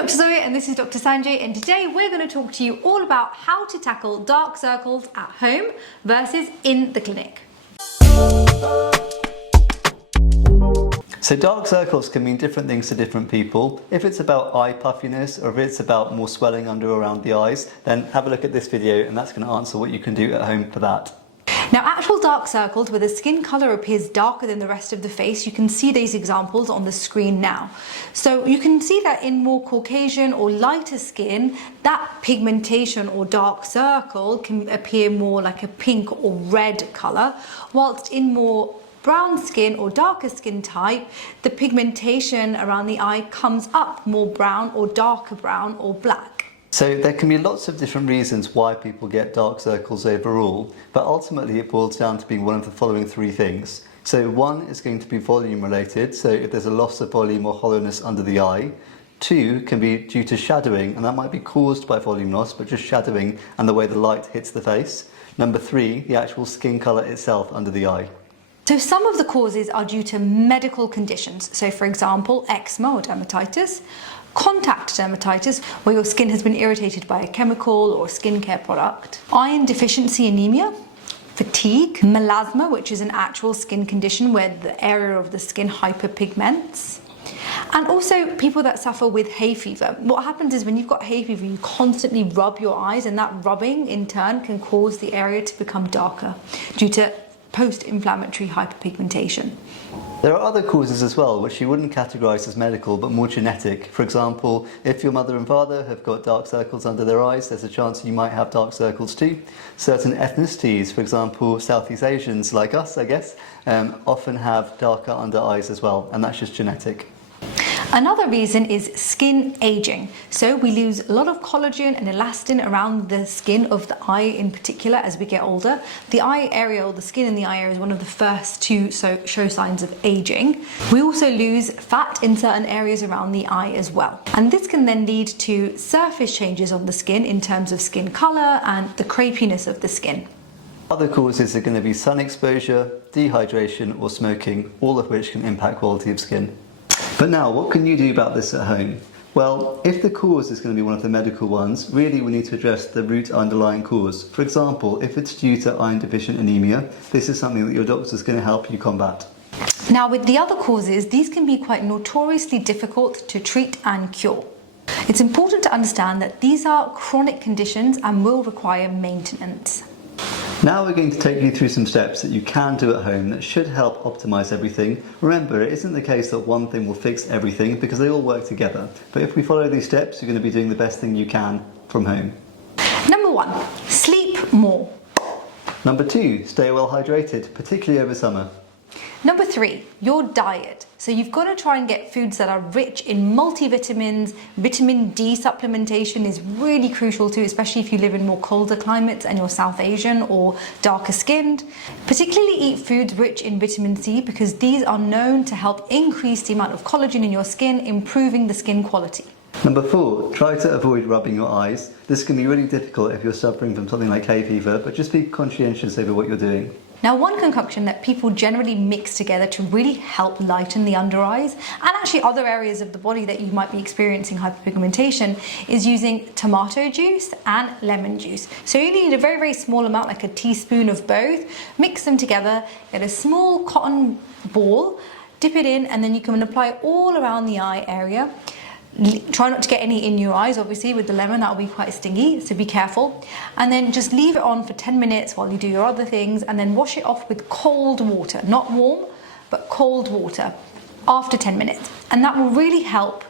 Dr. Zoya and this is Dr. Sanjay, and today we're going to talk to you all about how to tackle dark circles at home versus in the clinic. So dark circles can mean different things to different people. If it's about eye puffiness or if it's about more swelling under or around the eyes, then have a look at this video and that's going to answer what you can do at home for that. Now, actual dark circles where the skin colour appears darker than the rest of the face, you can see these examples on the screen now. So you can see that in more Caucasian or lighter skin, that pigmentation or dark circle can appear more like a pink or red colour, whilst in more brown skin or darker skin type, the pigmentation around the eye comes up more brown or darker brown or black. So there can be lots of different reasons why people get dark circles overall, but ultimately it boils down to being one of the following three things. So one is going to be volume related, so if there's a loss of volume or hollowness under the eye. Two can be due to shadowing, and that might be caused by volume loss, but just shadowing and the way the light hits the face. Number three, the actual skin colour itself under the eye. So some of the causes are due to medical conditions. So for example, eczema or dermatitis, contact dermatitis, where your skin has been irritated by a chemical or skincare product, iron deficiency anemia, fatigue, melasma, which is an actual skin condition where the area of the skin hyperpigments, and also people that suffer with hay fever. What happens is when you've got hay fever, you constantly rub your eyes, and that rubbing in turn can cause the area to become darker due to post-inflammatory hyperpigmentation. There are other causes as well which you wouldn't categorise as medical but more genetic. For example, if your mother and father have got dark circles under their eyes, there's a chance you might have dark circles too. Certain ethnicities, for example Southeast Asians like us I guess, often have darker under eyes as well, and that's just genetic. Another reason is skin aging. So we lose a lot of collagen and elastin around the skin of the eye in particular as we get older. The eye area, or the skin in the eye area, is one of the first to show signs of aging. We also lose fat in certain areas around the eye as well. And this can then lead to surface changes on the skin in terms of skin colour and the crepiness of the skin. Other causes are going to be sun exposure, dehydration or smoking, all of which can impact quality of skin. But now, what can you do about this at home? Well, if the cause is going to be one of the medical ones, really we need to address the root underlying cause. For example, if it's due to iron deficient anemia, this is something that your doctor is going to help you combat. Now, with the other causes, these can be quite notoriously difficult to treat and cure. It's important to understand that these are chronic conditions and will require maintenance. Now we're going to take you through some steps that you can do at home that should help optimise everything. Remember, it isn't the case that one thing will fix everything because they all work together. But if we follow these steps, you're going to be doing the best thing you can from home. Number one, sleep more. Number two, stay well hydrated, particularly over summer. Number three, your diet. So you've got to try and get foods that are rich in multivitamins. Vitamin D supplementation is really crucial too, especially if you live in more colder climates and you're South Asian or darker skinned. Particularly eat foods rich in vitamin C because these are known to help increase the amount of collagen in your skin, improving the skin quality. Number four, try to avoid rubbing your eyes. This can be really difficult if you're suffering from something like hay fever, but just be conscientious over what you're doing. Now, one concoction that people generally mix together to really help lighten the under eyes and actually other areas of the body that you might be experiencing hyperpigmentation is using tomato juice and lemon juice. So you need a very, very small amount, like a teaspoon of both. Mix them together, get a small cotton ball, dip it in, and then you can apply it all around the eye area. Try not to get any in your eyes, obviously with the lemon, that'll be quite stingy, so be careful. And then just leave it on for 10 minutes while you do your other things, and then wash it off with cold water, not warm, but cold water after 10 minutes. And that will really help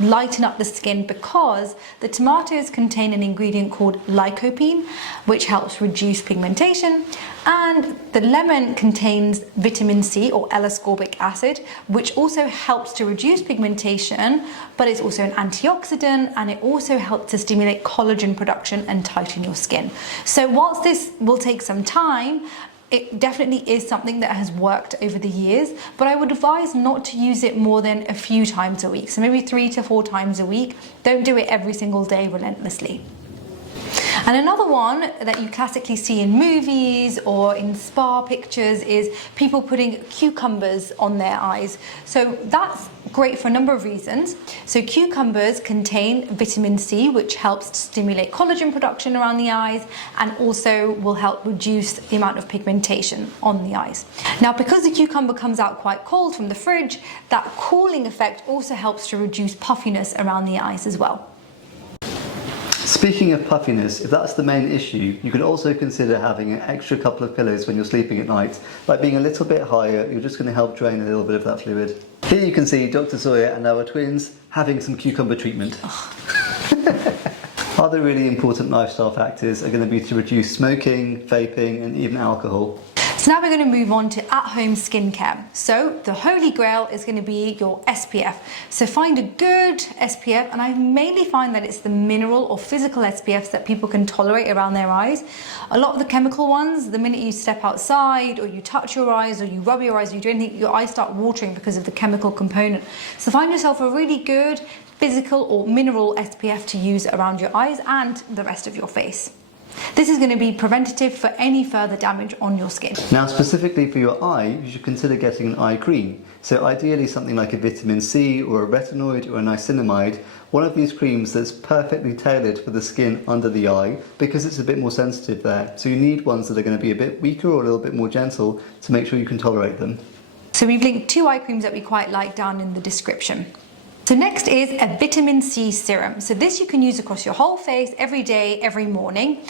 lighten up the skin because the tomatoes contain an ingredient called lycopene, which helps reduce pigmentation, and the lemon contains vitamin C or L-ascorbic acid, which also helps to reduce pigmentation, but it's also an antioxidant, and it also helps to stimulate collagen production and tighten your skin. So whilst this will take some time, it definitely is something that has worked over the years, but I would advise not to use it more than a few times a week. So maybe 3 to 4 times a week. Don't do it every single day relentlessly. And another one that you classically see in movies or in spa pictures is people putting cucumbers on their eyes. So that's great for a number of reasons. So cucumbers contain vitamin C, which helps to stimulate collagen production around the eyes and also will help reduce the amount of pigmentation on the eyes. Now, because the cucumber comes out quite cold from the fridge, that cooling effect also helps to reduce puffiness around the eyes as well. Speaking of puffiness, if that's the main issue, you could also consider having an extra couple of pillows when you're sleeping at night. Like being a little bit higher, you're just going to help drain a little bit of that fluid. Here you can see Dr. Zoya and our twins having some cucumber treatment. Other really important lifestyle factors are going to be to reduce smoking, vaping and even alcohol. So now we're going to move on to at-home skincare. So the holy grail is going to be your SPF. So find a good SPF, and I mainly find that it's the mineral or physical SPFs that people can tolerate around their eyes. A lot of the chemical ones, the minute you step outside or you touch your eyes or you rub your eyes or you do anything, your eyes start watering because of the chemical component. So find yourself a really good physical or mineral SPF to use around your eyes and the rest of your face. This is going to be preventative for any further damage on your skin. Now, specifically for your eye, you should consider getting an eye cream. So ideally something like a vitamin C or a retinoid or a niacinamide, one of these creams that's perfectly tailored for the skin under the eye because it's a bit more sensitive there. So you need ones that are going to be a bit weaker or a little bit more gentle to make sure you can tolerate them. So we've linked 2 eye creams that we quite like down in the description. So next is a vitamin C serum. So this you can use across your whole face every day, every morning.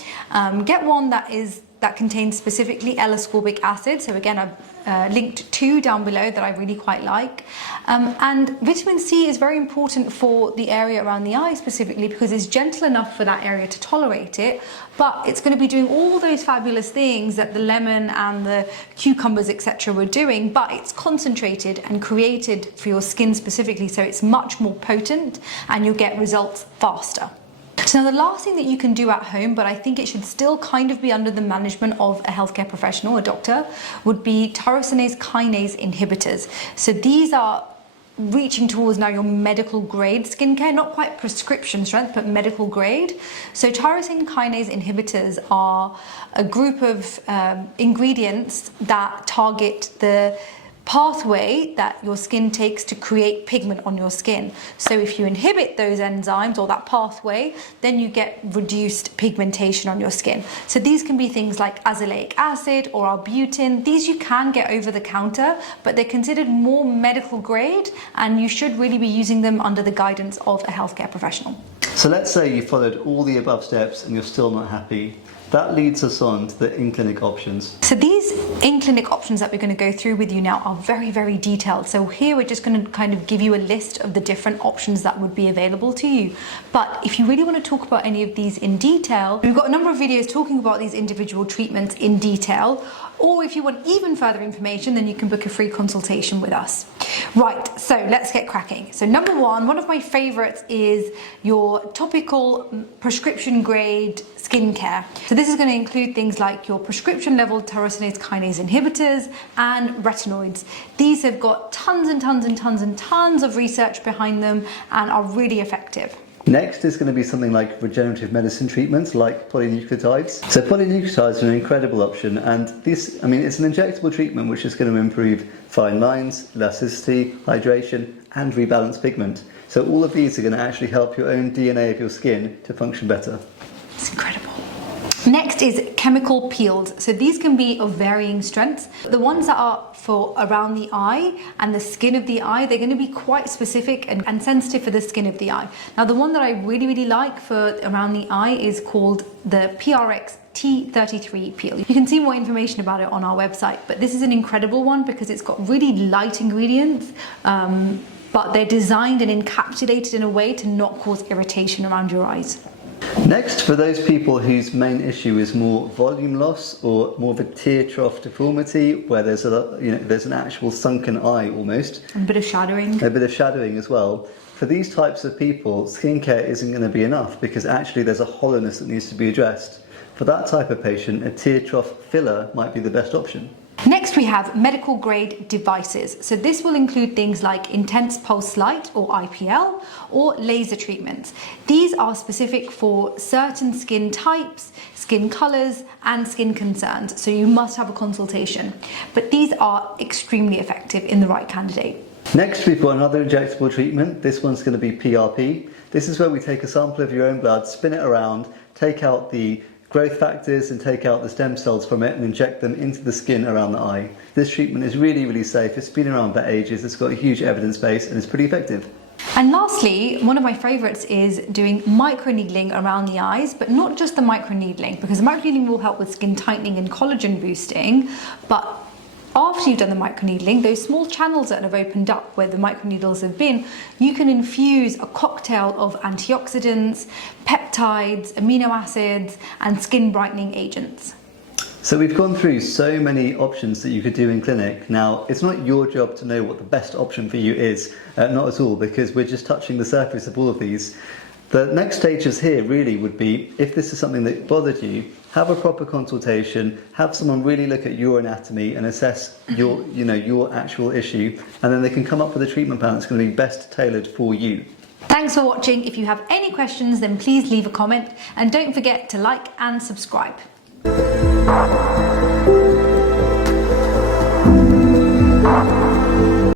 Get one that contains specifically L-ascorbic acid. So again, I've linked 2 down below that I really quite like. And vitamin C is very important for the area around the eye specifically because it's gentle enough for that area to tolerate it, but it's going to be doing all those fabulous things that the lemon and the cucumbers, etc. were doing, but it's concentrated and created for your skin specifically, so it's much more potent and you'll get results faster. So now the last thing that you can do at home, but I think it should still kind of be under the management of a healthcare professional, a doctor, would be tyrosine kinase inhibitors. So these are reaching towards now your medical grade skincare, not quite prescription strength, but medical grade. So tyrosine kinase inhibitors are a group of ingredients that target the pathway that your skin takes to create pigment on your skin. So if you inhibit those enzymes or that pathway, then you get reduced pigmentation on your skin. So these can be things like azelaic acid or arbutin. These you can get over the counter, but they're considered more medical grade and you should really be using them under the guidance of a healthcare professional. So let's say you followed all the above steps and you're still not happy. That leads us on to the in-clinic options. So these in-clinic options that we're going to go through with you now are very, very detailed. So here we're just going to kind of give you a list of the different options that would be available to you. But if you really want to talk about any of these in detail, we've got a number of videos talking about these individual treatments in detail. Or if you want even further information, then you can book a free consultation with us. Right, so let's get cracking. So number one of my favorites is your topical prescription grade skincare. So this is going to include things like your prescription level tyrosinase kinase inhibitors and retinoids. These have got tons and tons and tons and tons of research behind them and are really effective. Next is going to be something like regenerative medicine treatments like polynucleotides. So polynucleotides are an incredible option, and this, it's an injectable treatment which is going to improve fine lines, elasticity, hydration and rebalance pigment. So all of these are going to actually help your own DNA of your skin to function better. It's incredible. Next is chemical peels. So these can be of varying strengths. The ones that are for around the eye and the skin of the eye, they're going to be quite specific and sensitive for the skin of the eye. Now the one that I really, really like for around the eye is called the PRX T33 peel. You can see more information about it on our website, but this is an incredible one because it's got really light ingredients, but they're designed and encapsulated in a way to not cause irritation around your eyes. Next, for those people whose main issue is more volume loss or more of a tear trough deformity where there's there's an actual sunken eye almost. A bit of shadowing. A bit of shadowing as well. For these types of people, skincare isn't going to be enough because actually there's a hollowness that needs to be addressed. For that type of patient, a tear trough filler might be the best option. Next, we have medical grade devices. So this will include things like intense pulse light or IPL or laser treatments. These are specific for certain skin types, skin colors, and skin concerns. So you must have a consultation. But these are extremely effective in the right candidate. Next, we've got another injectable treatment. This one's going to be PRP. This is where we take a sample of your own blood, spin it around, take out the growth factors and take out the stem cells from it and inject them into the skin around the eye. This treatment is really, really safe. It's been around for ages. It's got a huge evidence base and it's pretty effective. And lastly, one of my favourites is doing microneedling around the eyes, but not just the microneedling, because the microneedling will help with skin tightening and collagen boosting, but after you've done the microneedling, those small channels that have opened up where the microneedles have been, you can infuse a cocktail of antioxidants, peptides, amino acids, and skin brightening agents. So we've gone through so many options that you could do in clinic. Now, it's not your job to know what the best option for you is, not at all, because we're just touching the surface of all of these. The next stages here really would be, if this is something that bothered you, have a proper consultation, have someone really look at your anatomy and assess your actual issue, and then they can come up with a treatment plan that's going to be best tailored for you. Thanks for watching. If you have any questions, then please leave a comment and don't forget to like and subscribe.